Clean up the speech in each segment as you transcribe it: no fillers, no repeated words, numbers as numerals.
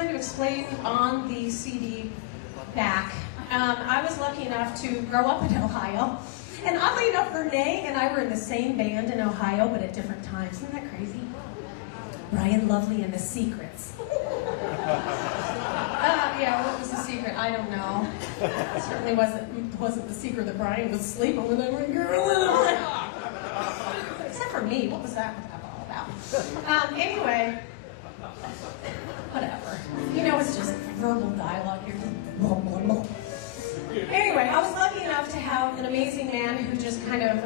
kind of explained on the CD back, I was lucky enough to grow up in Ohio. And oddly enough, Renee and I were in the same band in Ohio, but at different times. Isn't that crazy? Brian Lovely and the Secrets. Yeah, what was the secret? I don't know. It certainly wasn't the secret that Brian was sleeping with every girl in it. Except for me. What was that all about? Anyway, whatever. You know, it's just verbal dialogue here. Blah, blah, blah. Anyway, I was lucky enough to have an amazing man who just kind of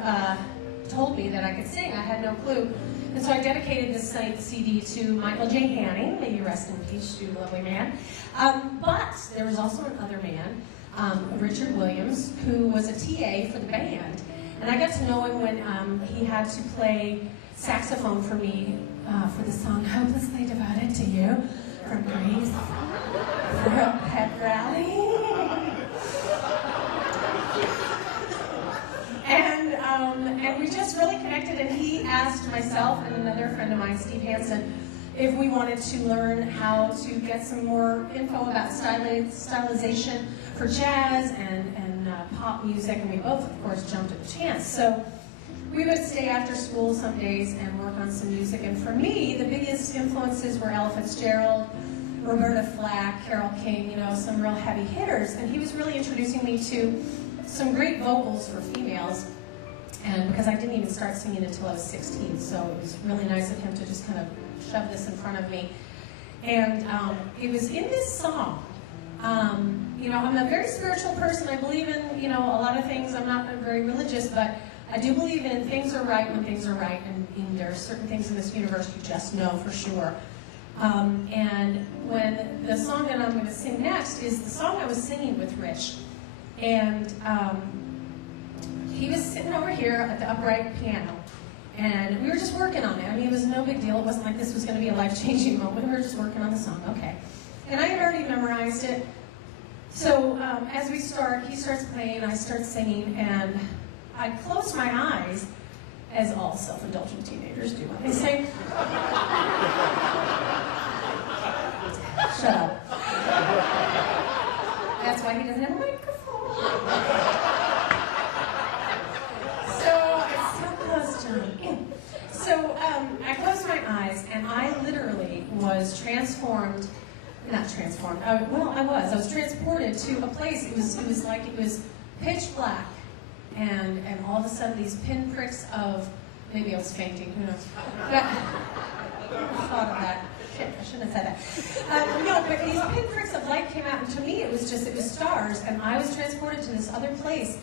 told me that I could sing. I had no clue. And so I dedicated this CD to Michael J. Canny, may you rest in peace, you lovely man. But there was also another man, Richard Williams, who was a TA for the band. And I got to know him when he had to play saxophone for me for the song Hopelessly Devoted to You from Grease for a pep rally. And we just really connected, and he asked myself and another friend of mine, Steve Hansen, if we wanted to learn how to get some more info about stylization for jazz and pop music, and we both, of course, jumped at the chance. So we would stay after school some days and work on some music, and for me, the biggest influences were Ella Fitzgerald, Roberta Flack, Carole King, you know, some real heavy hitters, and he was really introducing me to some great vocals for females. And because I didn't even start singing until I was 16, so it was really nice of him to just kind of shove this in front of me. And it was in this song. You know, I'm a very spiritual person. I believe in, you know, a lot of things. I'm not very religious, but I do believe in things are right when things are right, and there are certain things in this universe you just know for sure. And when the song that I'm going to sing next is the song I was singing with Rich. And he was sitting over here at the upright piano, and we were just working on it. I mean, it was no big deal. It wasn't like this was going to be a life-changing moment. We were just working on the song, okay. And I had already memorized it. So as we start, he starts playing, I start singing, and I close my eyes, as all self-indulgent teenagers do when they sing. Shut up. That's why he doesn't have a microphone. So I closed my eyes, and I literally was transformed, not transformed, well, I was transported to a place. It was like it was pitch black, and all of a sudden these pinpricks of, maybe I was fainting, who knows. But I thought of that. Shit, I shouldn't have said that. No, but these pinpricks of light came out, and to me it was stars, and I was transported to this other place,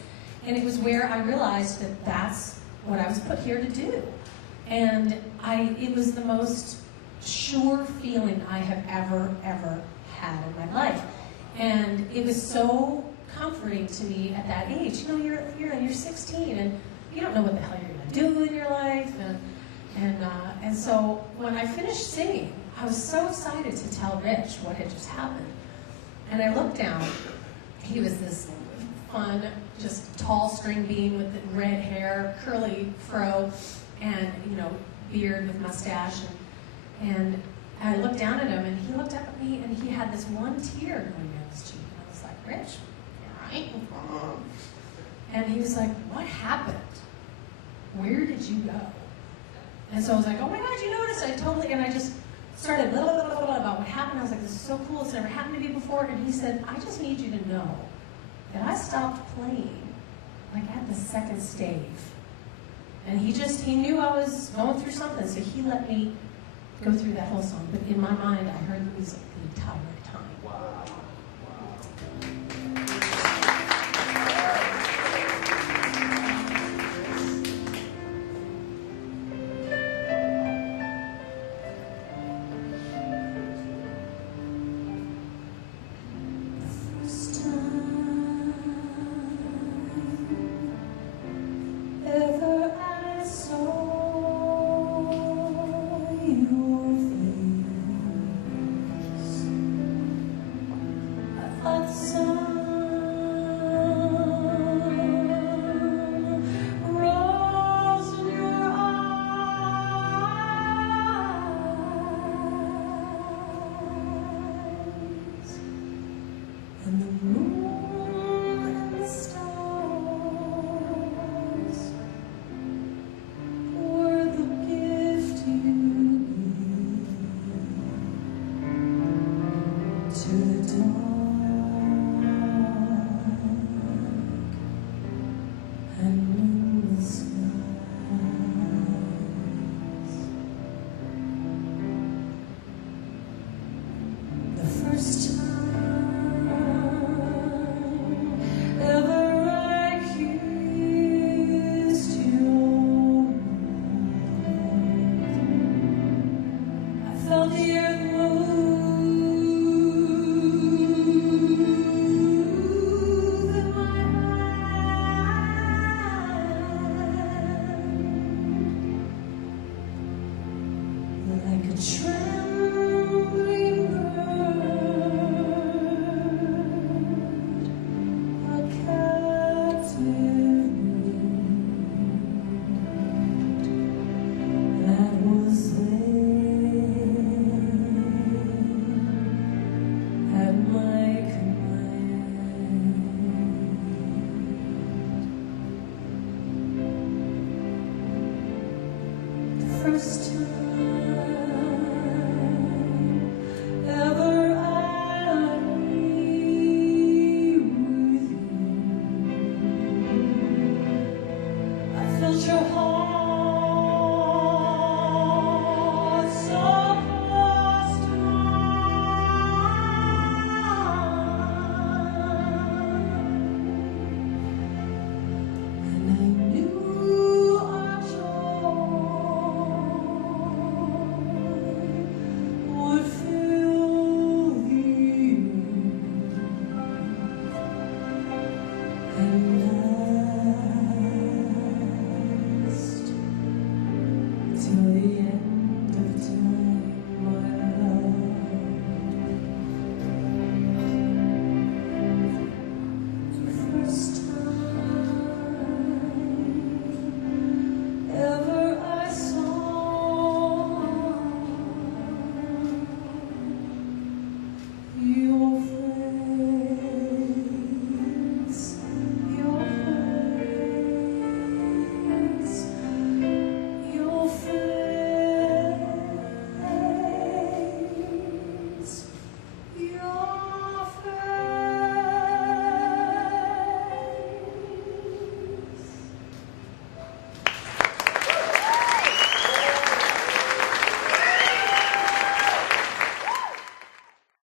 and it was where I realized that that's what I was put here to do. And it was the most sure feeling I have ever had in my life. And it was so comforting to me at that age. You know, you're 16, and you don't know what the hell you're going to do in your life. And so when I finished singing, I was so excited to tell Rich what had just happened. And I looked down. He was this fun, just tall string bean with the red hair, curly fro, and, you know, beard with mustache. And I looked down at him, and he looked up at me, and he had this one tear going down his cheek. And I was like, Rich, all right? And he was like, what happened? Where did you go? And so I was like, oh my God, you noticed? And I just started blah, blah, blah, blah, about what happened. I was like, this is so cool. It's never happened to me before. And he said, I just need you to know that I stopped playing, like at the second stave. And he knew I was going through something, so he let me go through that whole song. But in my mind, I heard the music the entire time. Wow. felt the earth